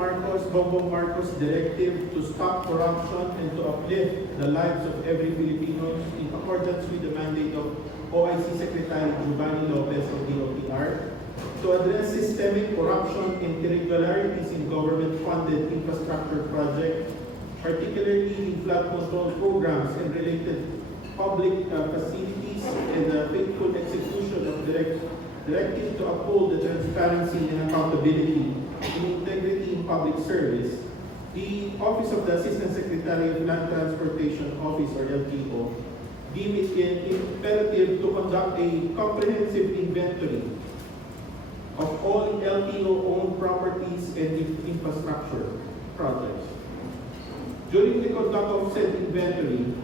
Bongbong Marcos directive to stop corruption and to uplift the lives of every Filipino in accordance with the mandate of OIC Secretary Giovanni Lopez of DOTR, to address systemic corruption and irregularities in government-funded infrastructure projects, particularly in flood control programs and related public facilities, and the faithful execution of directives to uphold the transparency and accountability and integrity in public service. The Office of the Assistant Secretary of Land Transportation Office, or LTO, deemed it imperative to conduct a comprehensive inventory of all LTO-owned properties and infrastructure projects. During the conduct of said inventory,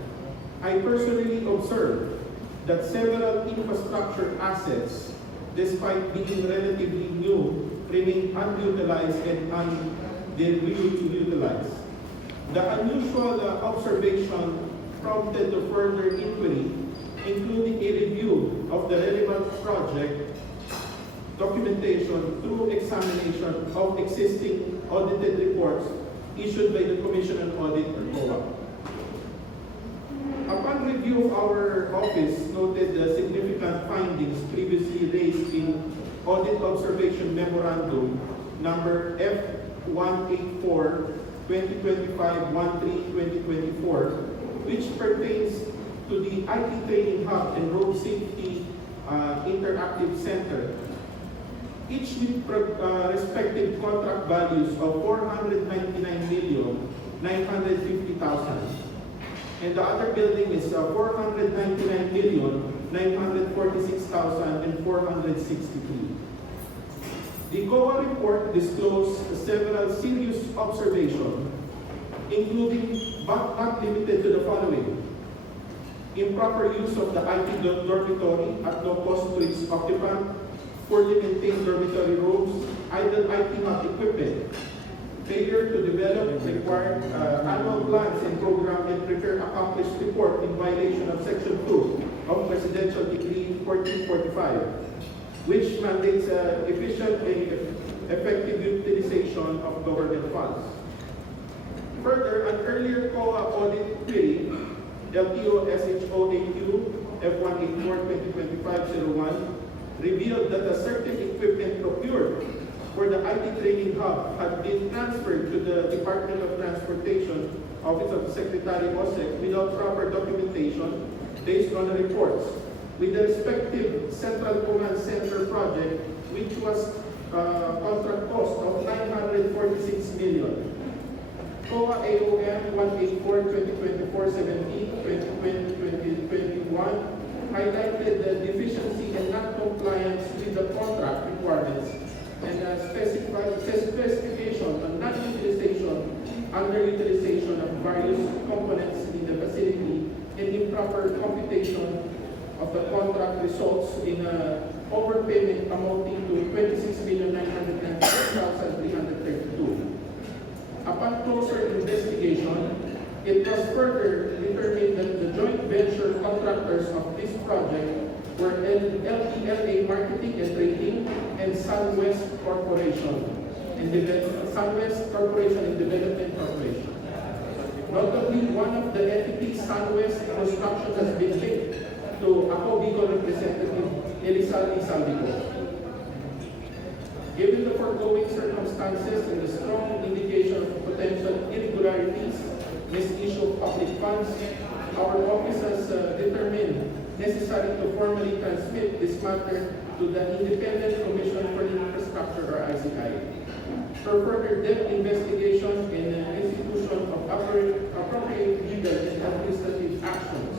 I personally observed that several infrastructure assets, despite being relatively new, remain unutilized and underutilized. The unusual observation prompted the further inquiry, including a review of the relevant project documentation through examination of existing audited reports issued by the Commission on Audit, or COA. Upon review, our office noted the significant findings previously raised in Audit Observation Memorandum number F184 2025-13-2024, which pertains to the IT Training Hub and Road Safety Interactive Center, each with respective contract values of 499,950,000. And the other building is 499,946,463. The COA report disclosed several serious observations, including but not limited to the following: improper use of the IT dormitory at no cost to its occupant, poorly maintained dormitory rooms, idle IT hub equipment, failure to develop required annual plans and program and prepare accomplished report in violation of Section 2 of Presidential Decree 1445, which mandates efficient and effective utilization of government funds. Further, an earlier COA audit query, LTO SHOAQ F184-2025-01, revealed that a certain equipment procured for the IT Training Hub had been transferred to the Department of Transportation, Office of the Secretary OSEC, without proper documentation based on the reports, with the respective Central Command Center project, which was contract cost of 946 million. COA AOM 184-2024-17-2020-2021 highlighted the deficiency and non-compliance with the contract requirements and specification on non-utilization, underutilization of various components in the facility, and improper computation of the contract results in overpayment amounting to 26,996,332. Upon closer investigation, it was further determined that the joint venture contractors of this project were LTLA Marketing and Trading and SunWest Corporation and SunWest Corporation and Development Corporation. Notably, one of the entities, SunWest Construction, has been linked to Ako Bicol representative Elizalde Saldico. Given the foregoing circumstances and the strong indication of potential irregularities, misuse of public funds, our office has determined necessary to formally transmit this matter to the Independent Commission for Infrastructure, or ICI, for further depth investigation and institution of appropriate legal and administrative actions,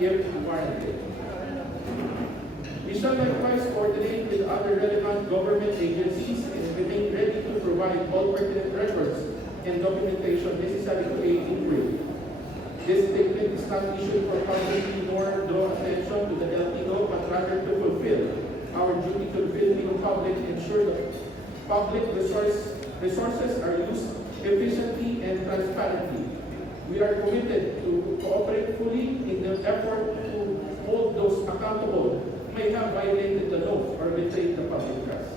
if warranted. We shall likewise coordinate with other relevant government agencies and remain ready to provide all pertinent records and documentation necessary to aid inquiry. This statement is not issued for publicity nor draw attention to the LTO, but rather to fulfill our duty to the Filipino public, ensure that public resources are used efficiently and transparently. We are committed to cooperate fully in the effort to hold those accountable who may have violated the law or betrayed the public trust.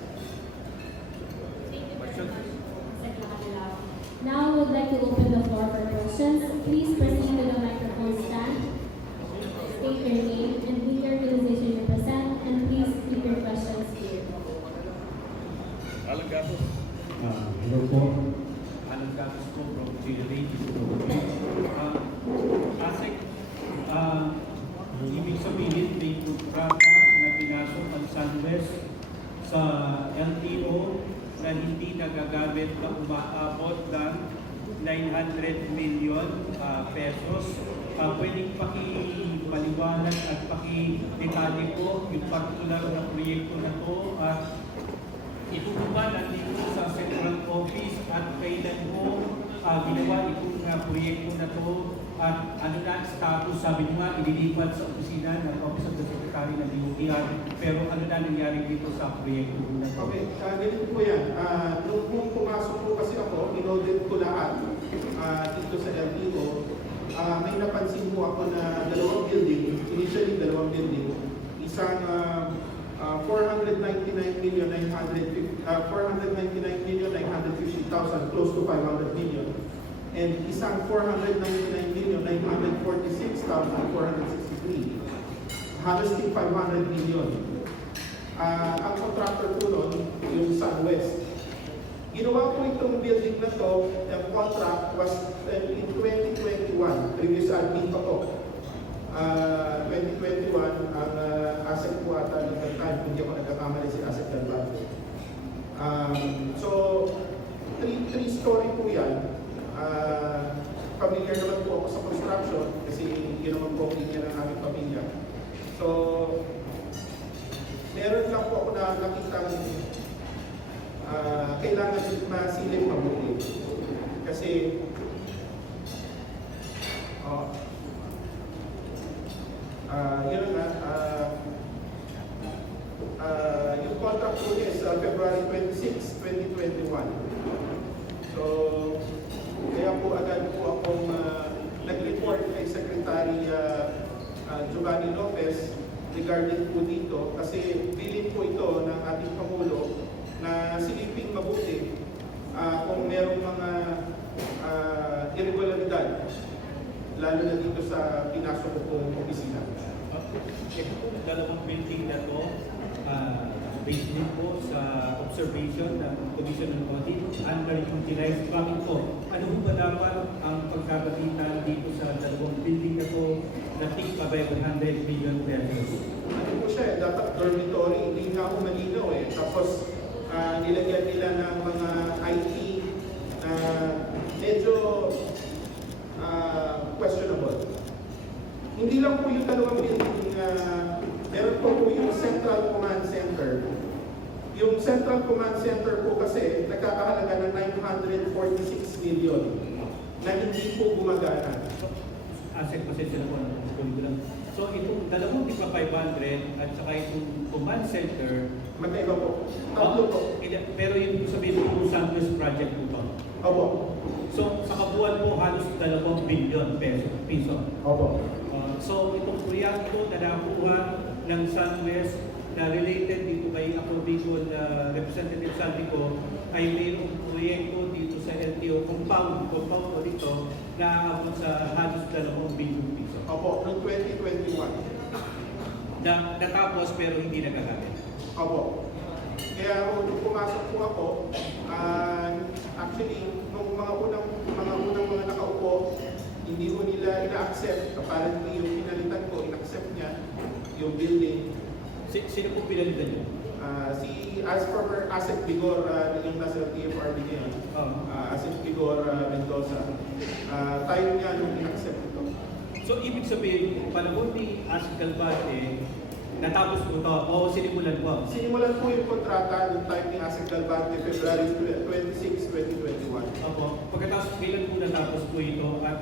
like to open the floor for questions. Please proceed to the microphone stand. State your name and which organization you represent, and please keep your questions here. Alan Gatos. Hello po. Alan Gatos po from GLA. Asik, ibig sabihin may kontrata na pinasok ang SunWest sa LTO na hindi nagagamit na umaabot ng 900 million pesos. Pwedeng pakipaliwanag at pakidetalye po yung particular na proyekto na to at ito po ba nandito sa Central Office at kailan po ginawa itong proyekto na to at ano na ang status, sabi nyo nga, ililipat sa opisina ng Office of the Secretary ng DOTR, pero ano na nangyari dito sa proyekto na to? Okay, ganito po yan. Nung pumasok po kasi ako, in-audit ko lahat dito sa LTO. May napansin po ako na dalawang building, initially dalawang building, isang 499,950,000, close to 500 million, and isang 499,946,463, halos 500 million. Ang contractor po nun, yung SunWest. Ginawa po itong building na to, ang contract was in 2021, previous admin pa po. 2021, ang asset po ata ng time, hindi ako nagkakamali si Asset Galvante. So, three-story po yan. Familiar naman po ako sa construction kasi yun naman po ang linya ng aming pamilya. So, meron lang po ako na nakitang kailangan masilip mabuti. Kasi yun nga, yung contract po niya is February 26, 2021. So, kaya po agad po akong nag-report kay Secretary Giovanni Lopez regarding po dito kasi bilin po ito ng ating Pangulo na siliping mabuti kung merong mga irregularidad lalo na dito sa pinasok ko pong opisina. Ito po, dalawang building na to, based din po sa observation ng Commission on Audit, underutilized. Bakit po? Ano ba dapat ang pagkakagitan dito sa dalawang building na to na tigpa 500 million pesos? Ano po siya, dapat dormitory, hindi nga ako malinaw eh. Tapos nilagyan nila ng mga IT na medyo questionable. Hindi lang po yung dalawang building, meron po yung Central Command Center. Yung Central Command Center po kasi nagkakahalaga ng 946 million na hindi po gumagana. Asset pasensya na po, so itong dalawang tigpa 500 at saka itong command center, Magkaiba po. Tatlo po. pero yung sabihin po SunWest project po to. Opo. So sa kabuuan po halos 2 billion piso. Opo. So itong proyekto na nakuha ng SunWest na related dito kay ako Bicol Representative Saldico ay mayroong proyekto dito sa LTO compound po dito na aabot sa halos 2 billion piso. Opo, noong 2021. Na natapos pero hindi nagagamit. Opo. Kaya nung pumasok po ako, actually, nung mga unang mga nakaupo, hindi ko nila ina-accept. Apparently, yung pinalitan ko, in-accept niya yung building. Sino po pinalitan niyo? As former Asset Vigor, yung nasa TFRD ngayon, Asset Vigor Mendoza, tayo nga nung in-accept ito. So ibig sabihin, panahon ni Asik Galvante, natapos po ito o sinimulan po? Sinimulan po yung kontrata noong time ni Asik Galvante, February 26, 2021. Opo. Pagkatapos, kailan po natapos po ito at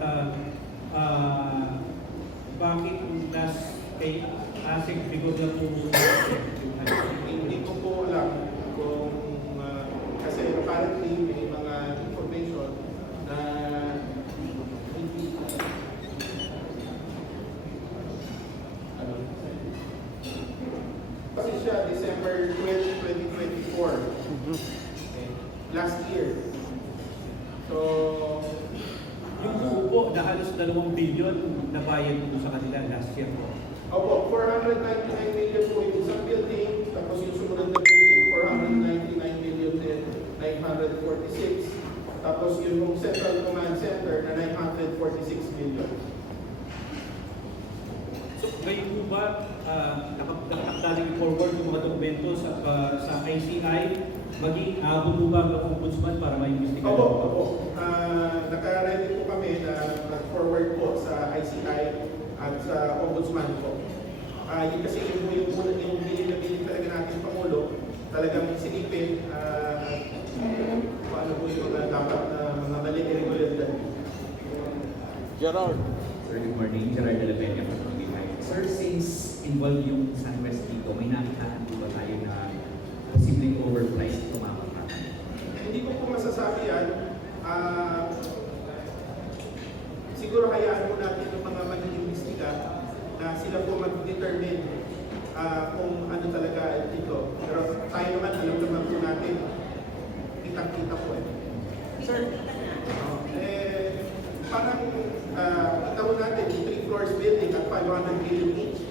bakit kay Asik Vigor na po Hindi ko po alam kung kasi apparently may mga information na hindi kasi siya December 20, 2024 okay, last year. So 2 billion na bayad po sa kanila last year po. Opo, 499 million po yung isang building, tapos yung sumunod na building, 499 million din, 946. Tapos yung Central Command Center na 946 million. So ngayon po ba, nakapagdaling forward yung mga dokumento sa ICI, maging abot po ba ang ombudsman para maimbestigahan? Opo. Naka-ready po kami na nag-forward po sa ICI at sa Ombudsman po. Yun kasi yung bilin talaga natin Pangulo, talagang silipin kung ano po yung mga dapat na mga maling irregularidad. Gerard. Sir, good morning. Gerard de la Peña from Bigay. Sir, since involved yung SunWest dito, may nakitaan po ba tayo na posibleng overpriced tumama pa? Hindi ko po masasabi yan. Siguro hayaan mo natin yung mga mag-iimbestiga na sila po mag-determine kung ano talaga dito. Pero tayo naman, alam naman po natin, kitang-kita po eh. Sir, Parang tawag natin, 3 floors building at 500 million each.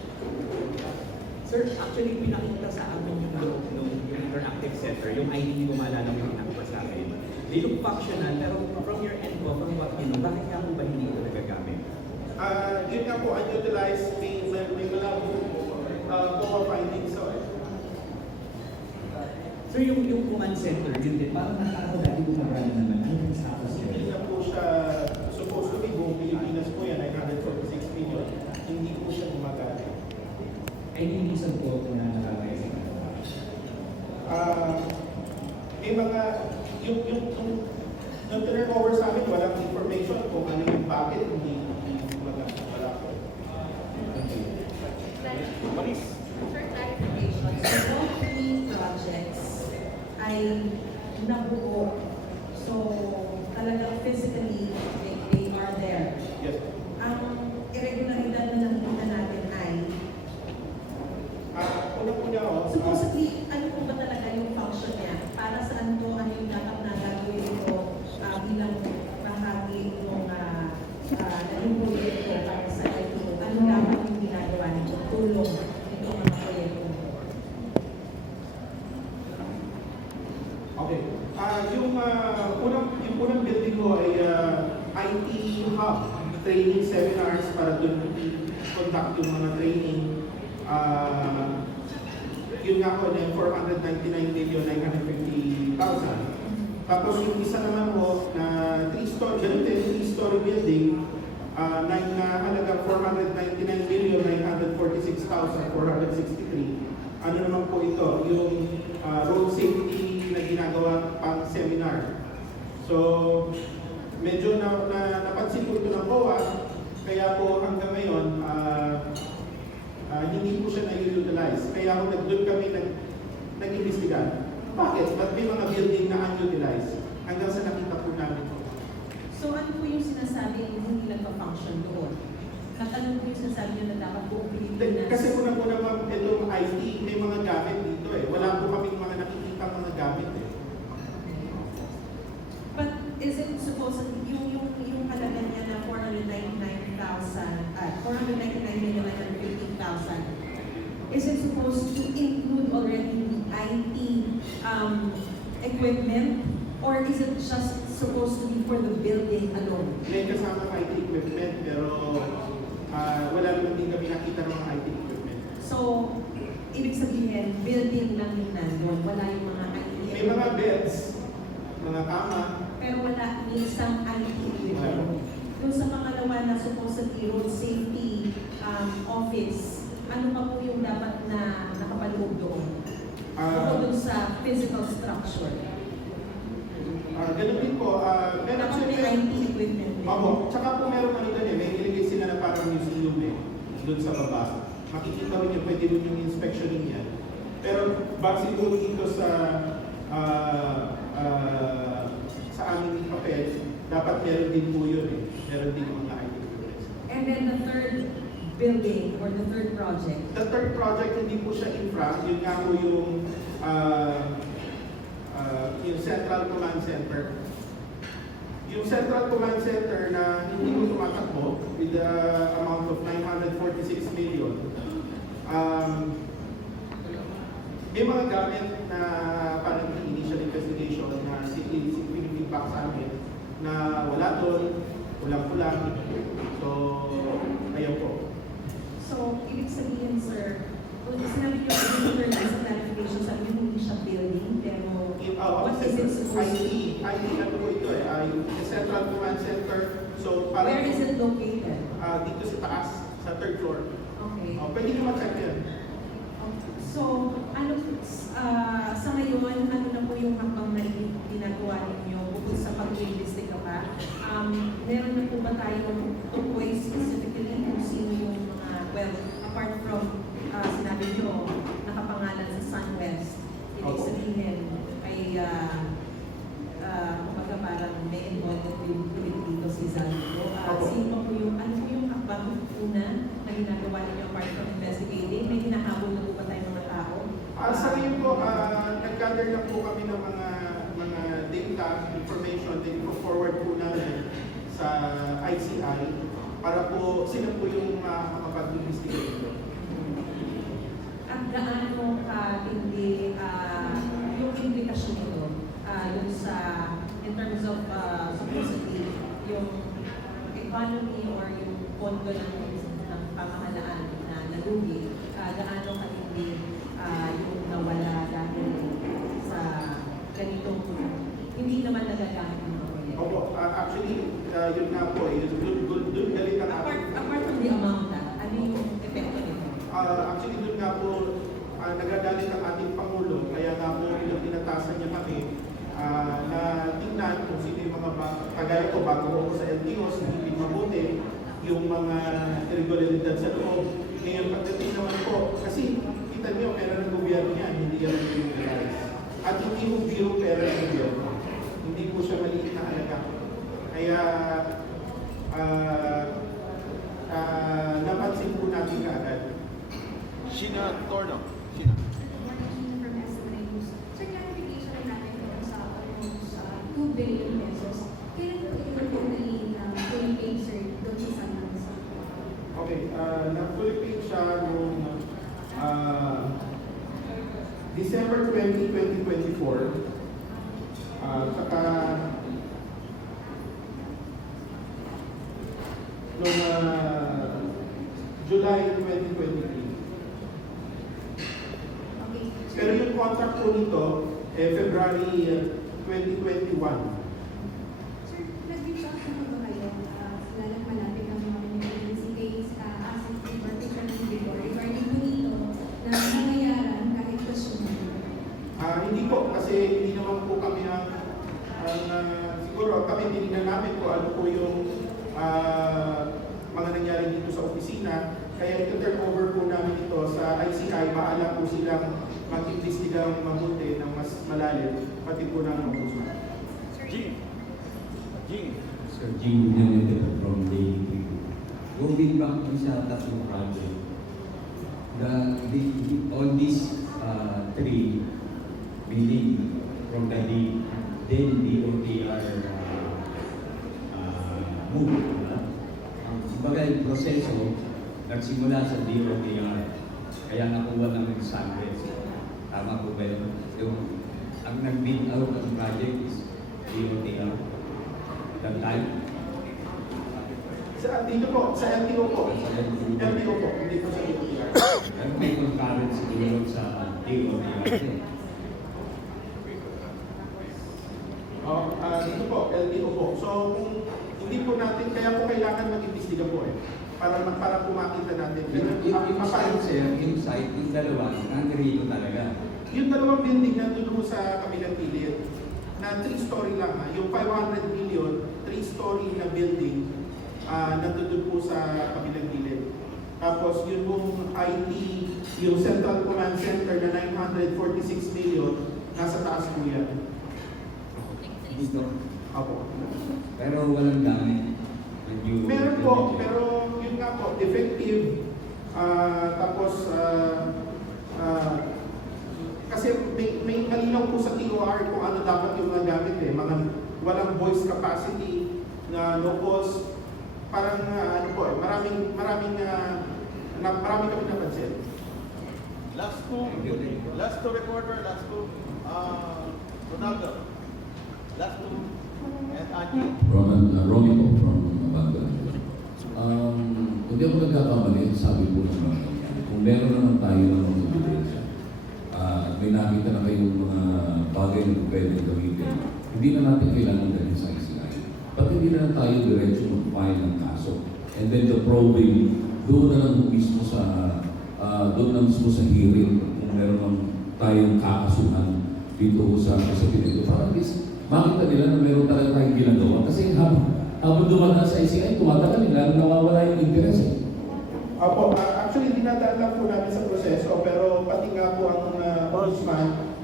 Sir, actually, pinakita sa amin yung loob ng interactive center, yung ID, hindi ko maalala yung pinakita sa amin. They look functional, pero from your end po, from what you know, bakit nga po ba hindi ito nagagamit? Yun nga po, unutilized, may mga COA findings. So, Sir, yung command center, yun din, parang nakakadali ko marami naman. Ano yung status hindi yun? na po siya supposed to be buong Pilipinas po yan, 946 million. Hindi po siya gumagamit. Ay, hindi reason po kung na nakakaya May mga, yung turn over sa amin, walang information kung ano yung bakit hindi gumagamit. Wala po. Maris. for clarification, so all 3 projects ay nabuo. So, talagang physically, they are there. Yes. Ang irregularidad na nakita natin ay, Una-una supposedly, ano po ba talaga yung function niya? Para saan to, ano yung dapat na gagawin ito bilang bahagi ng naging proyekto para sa ito? Ano dapat yung ginagawa nito? Tulong itong mga proyekto? Okay. Yung unang building ko ay IT hub, training seminars para doon conduct yung mga training. Yun nga ko na 499,950,000. Tapos yung isa naman mo na 3-story, ganun din 3-story building, na halagang 499,946,463. Ano naman po ito? Yung road safety na ginagawa pang seminar. So, medyo napansin ko ito ng COA, kaya po hanggang ngayon, hindi po siya na-utilize. Kaya doon kami nag-imbestigan. Bakit? Ba't may mga building na unutilized? Hanggang sa nakita po namin po. So ano po yung sinasabi hindi nagpa-function doon? Katanong po yung sinasabi nyo na dapat buong Pilipinas. Kasi unang-una ma'am, itong IT, may mga gamit dito eh. Wala po kaming mga nakikita mga gamit eh. But is it supposed yung halaga niya na 499,950,000, is it supposed to include already the IT equipment, or is it just supposed to be for the building alone? May kasama IT equipment, pero wala naman din kami nakita ng mga IT equipment. So, ibig sabihin, building lang yung nandun, wala yung mga IT May mga beds, mga kama. pero wala may isang IT equipment. Doon sa pangalawa na supposedly road safety office, ano pa po yung dapat na nakapaloob doon? Bukod doon sa physical structure. Ganun din po, meron Dapat may IT equipment din. Opo, tsaka po meron ano doon eh, may nilagay sila na parang museum eh, doon sa baba. Makikita rin yung pwede rin yung inspectioning yan. Pero base po dito sa aming papel, dapat meron din po yun eh. Meron din mga IT equipment. And then the third building or the third project, The third project, hindi po siya infra, yun nga po yung Central Command Center. Yung Central Command Center na hindi ko tumatakbo with the amount of 946 million. May mga gamit na parang initial investigation na sinipin back sa amin na wala doon, kulang-kulang. So, ayaw po. So, ibig sabihin, sir, kung sinabi niyo, sa clarification, sabi niyo hindi siya building, pero what is it supposed to be? IT ano po ito eh, the Central Command Center. So, Where is it located? Dito sa taas, sa third floor. Okay. Pwede nyo ma-check yan. So, ano, sa ngayon, ano na po yung hakbang na ginagawa ninyo bukod sa pag-iimbestiga pa? Meron na po ba tayong tukoy specifically kung sino yung mga, well, apart from sinabi nyo, nakapangalan sa SunWest, ibig Opo. sabihin ay kumbaga parang may involvement din dito si Zaldo. Opo. Sino po yung, ano po yung hakbang una na ginagawa ninyo apart from investigating? May hinahabol na po ba tayong mga tao? Sa ngayon po, nag-gather lang po kami ng mga data, information, then forward po namin sa ICI para po sila po yung makapag-investigate dito. At gaano hindi yung implication nito yung sa, in terms of supposedly, yung economy or yung pondo ng pamahalaan na nalugi, gaano hindi yung nawala dahil sa ganitong hindi naman nagagamit ng mga proyekto. Opo, actually, yun nga po, doon galit ang Apart from the amount ano yung epekto nito? actually, doon nga po, nagagalit ang ating Pangulo, kaya nga po tinatasan niya kami na tingnan kung sino yung mga kagaya ko bago ako sa LTO, hindi mabuti yung mga irregularidad sa loob. Ngayon, pagdating naman po, kasi kita niyo, pera ng gobyerno yan, hindi yan regularize. At hindi mo biro pera ng gobyerno. Hindi po siya maliit na alaga. Kaya, napansin po natin kaagad. Sheena Torno. Sheena. From SMI News. Sir, clarification lang natin kung sa almost 2 billion pesos. Kailan po ito totally fully paid, sir, doon sa Santos? Okay, na-fully paid siya noong December 20, 2024. Saka noong July 2023. Okay. Pero yung contract po nito, February 2021. Sir, nag-reach out naman ba kayo lalang malapit ang mga emergency case asset importation ng before regarding po dito na nangayaran kahit question Hindi po, kasi hindi naman po kami siguro kami tinignan namin kung ano po yung mga nangyari dito sa opisina. Kaya ito-turn over po namin ito sa ICI, maala po silang mag-imbestigang mabuti ng mas malalim, pati po ng ombudsman. Jing. Jing. Sir Jing Nunez from Daily People. Going back to sa tatlong project, all these three building from the then DOTR moved. Kumbaga yung proseso, nagsimula sa DOTR, kaya nakuha namin sa Sunwest. Tama po ba yun? Ang nag-bid out ng project is DOTR. That time, Dito po, sa LTO po. Sa LTO. LTO po, hindi po sa DOTR. pero may concurrent siguro sa DOTR. Dito po, LTO po. So, kung hindi po natin, kaya po kailangan mag-imbestiga po para po makita natin. Yung site, sir, yung site, yung dalawa, nandito talaga. Yung dalawang building nandun po sa kabilang gilid, na 3-story lang yung 500 million, 3-story na building, nandun po sa kabilang gilid. Tapos yun pong IT, yung Central Command Center na 946 million, nasa taas po yan. Dito. Apo. Pero walang gamit. Meron po, pero yun nga po, defective. Tapos, kasi may malinaw po sa TOR kung ano dapat yung mga gamit mga walang voice capacity na no cause parang ano po, maraming kami napansin. Last two reporter, Ronaldo. Last two, and Angie. Ronnie po from Abanda. Hindi ako nagkakamali, sabi po naman, kung meron naman tayo ng mga ebidensya, may nakita na kayong mga bagay na pwede gamitin, hindi na natin kailangan dahil sa ICI. Ba't hindi na tayo diretso mag-file ng kaso? And then the probing, doon na lang mismo sa hearing, kung meron lang tayong kakasuhan dito sa Pinito. Para at least, makita nila na meron talaga tayong ginagawa. Kasi habang dumadaan sa ICI, tumatagal nila, nawawala yung interest eh. Opo, actually dinadaan lang po namin sa proseso, pero pati nga po ang ombudsman,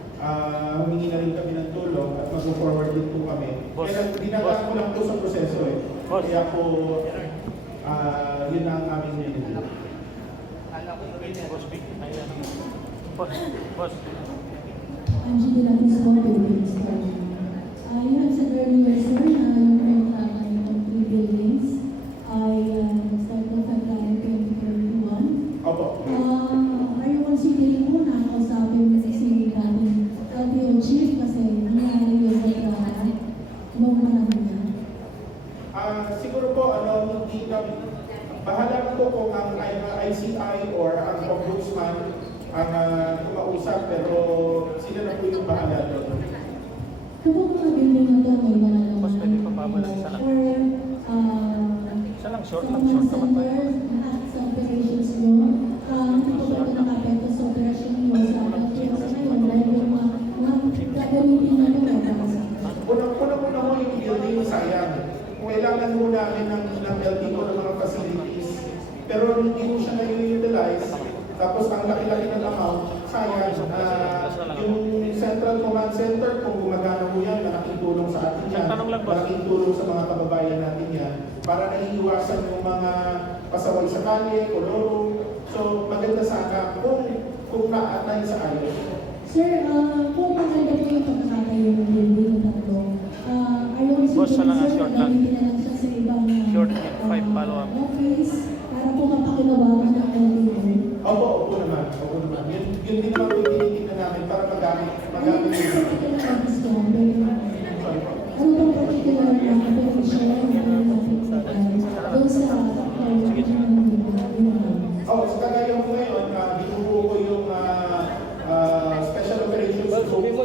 humingi na rin kami ng tulong at mag-forward din po kami. Kaya dinadaan ko lang po sa proseso eh. Kaya po, yun ang aming nilito. Angie de la Cruz, Philippines. You had said earlier, sir, na yung pinagkakaroon ng 3 buildings ay nag-start ng February 2021. Opo. Are you considering mo na kausapin si dating LTO chief kasi nangyari yung kontrata? Ibang panahon niya. Siguro po, hindi kami, bahala po kung ang ICI or ang ombudsman ang kumausap, pero sila na po yung bahala doon. Kapag mga building na ito, may mga Mas pwede pa babalik sa lang. Isa lang, short lang, short naman tayo. Lahat sa operations nyo, hindi po ba ito nakapekto sa operasyon nyo sa LTO ngayon? Dahil yung mga gagamitin nyo na para sa Unang-una mo yung building, sayang. Kailangan mo namin ng LTO ng mga facilities, pero hindi mo siya na-utilize. Tapos ang laki-laki ng amount, sayang. Yung Central Command Center, kung gumagana mo yan, malaking tulong sa atin yan. Malaking tulong sa mga kababayan natin yan. Para naiiwasan yung mga pasaway sa kalye, koloro. So maganda sana kung naatay sa ayos. Sir, kung maganda po yung pagkakatayo ng building na tatlo, ayaw Boss, siguro, wala nga sir, short lang. gamitin na lang siya sa ibang Short, 5 follow-up. office para po mapakinabangan ng LTO. Opo naman. Yun din naman yung tinitingnan namin para magamit Ano yun. particular office ko? Sorry po. Ano bang particular na official na doon sa Sa kagaya ko ngayon, binubuo ko yung Special Operations Group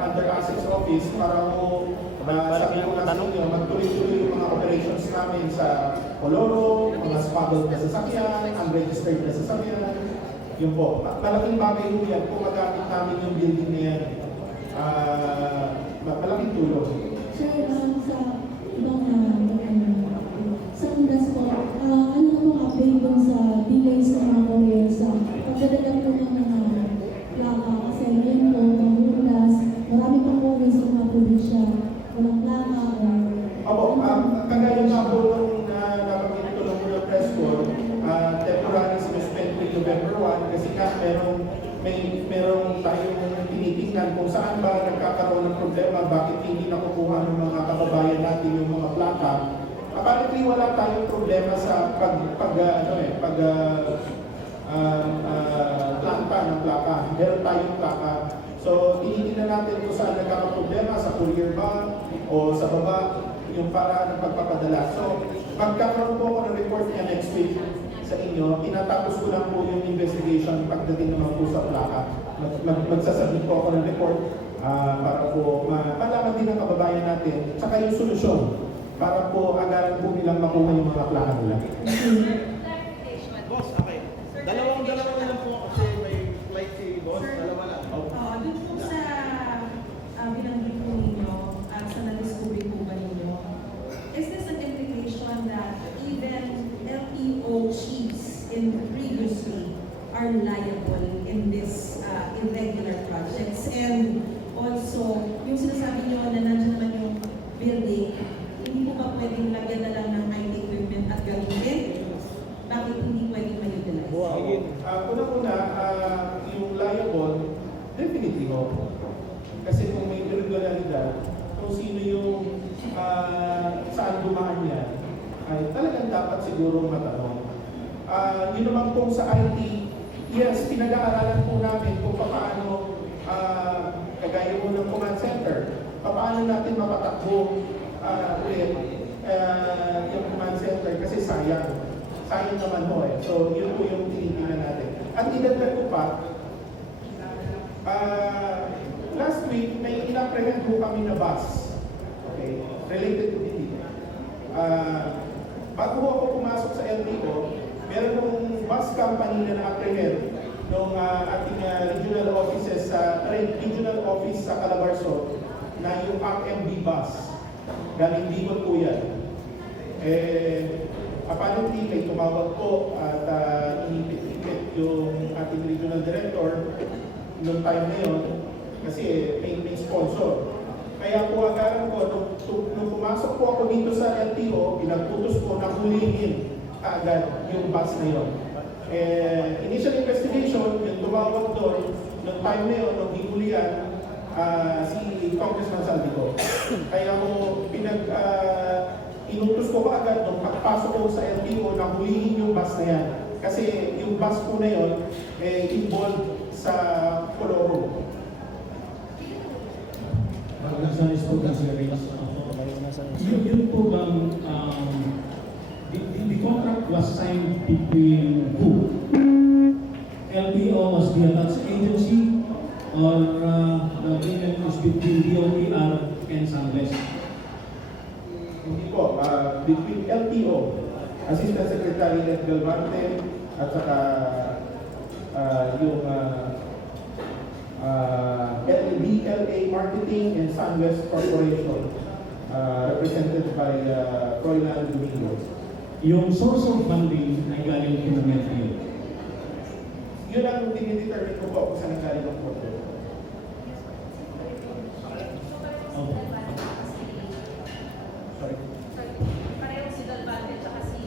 under Assets Office para mo sabi ko na sa inyo, magtuloy-tuloy yung mga operations namin sa Coloro, mga smuggled na sasakyan, unregistered na sasakyan. Yun po. Malaking bagay po yan kung magamit namin yung building na yan. Malaking tulong. Sir, sa ibang sa Undas po, ano pong update dun sa delays ng mga courier sa pagdadala po ng mga plaka? Kasi ngayon po, ang Undas, marami pang couriers sa mga probinsya, walang plaka Opo, kagaya nga po nung nabanggit ko ng mula press call, temporary suspend with November 1 kasi nga merong tayong tinitingnan kung saan ba nagkakaroon ng problema, bakit hindi nakukuha ng mga kababayan natin yung mga plaka. Apparently wala tayong problema sa planta ng plaka. Meron tayong plaka. So, tinitingnan natin kung saan nagkakaproblema sa courier ba o sa baba yung para ng pagpapadala. So, magkakaroon po ako ng report niya next week sa inyo. Tinatapos ko lang po yung investigation pagdating naman po sa plaka. Magsasabit po ako ng report para po malaman din ng kababayan natin saka yung solusyon para po agaran po nilang makuha yung mga plaka nila. Boss, okay. Dalawa lang po kasi may flight si boss. Dalawa lang. Doon po sa binanggit po ninyo, sa na-discovery po ba ninyo, is this an implication that even LTO chiefs previously are liable in this irregular projects? And also, yung sinasabi nyo na nandiyan naman yung building, hindi po ba pwedeng lagyan na lang ng IT equipment at gamitin? Bakit hindi pwedeng ma-utilize? Una-una, yung liable, definitely no. Kasi kung may irregularidad, kung sino yung saan dumaan yan, ay talagang dapat siguro matanong. Yun naman po sa IT, yes, pinag-aaralan po namin kung paano, kagaya po ng command center, paano natin mapatakbo ulit yung command center kasi sayang naman ho eh. So yun po yung tinitingnan natin. At idagdag ko pa, last week may in-apprehend po kami na bus, okay, related to Dili. Bago ako pumasok sa LTO, meron pong bus company na na-apprehend nung ating regional offices sa regional office sa Calabarzon na yung ACMB bus. Galing Bicol po yan. Apparently may tumawag po at inipit-ipit yung ating regional director noong time na yun kasi may sponsor. Kaya po agaran ko, nung pumasok po ako dito sa LTO, pinagputos ko na hulihin agad yung bus na yun. Initial investigation, yung tumawag doon, noong time na yun, nung hinulihan, si Congressman Saldico. Kaya ko inutos ko agad nung pagpasok ko sa LTO na hulihin yung bus na yan. Kasi yung bus po na yun, involved sa Coloro. Nagsanis po kasi yun po bang the contract was signed between who? LTO was the attached agency or the agreement was between DOTR and SunWest? Hindi po, between LTO, Assistant Secretary Ed Galvante, at saka yung LA Marketing and SunWest Corporation, represented by Froilan Domingo. Yung source of funding ay galing po ng LTO. Yun ang dinidetermine ko po kung saan galing ang pondo. Sorry. Pareho si Dalvante at saka si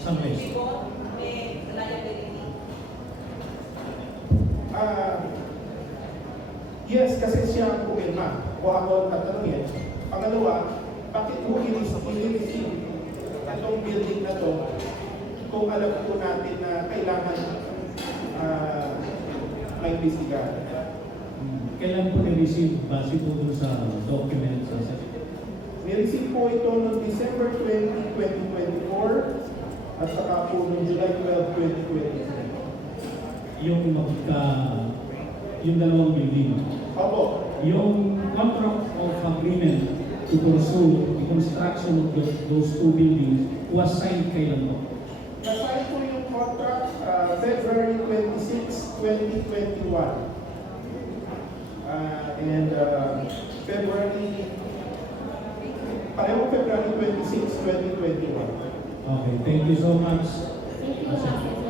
SunWest. Bicol, may liability. Yes, kasi siya ang pumirma. Kung ako ang tatanungin. Pangalawa, bakit mo i-receive itong building na to kung alam po natin na kailangan may investigahan? Kailan po ni-receive base po dun sa document sa Ni-receive po ito noong December 20, 2024 at saka po noong July 12, 2023. yung dalawang building. Opo. Yung contract of agreement to pursue the construction of those two buildings was signed kailan po? Nasign po yung contract February 26, 2021. And February 26, 2021. Okay, thank you so much. Thank you.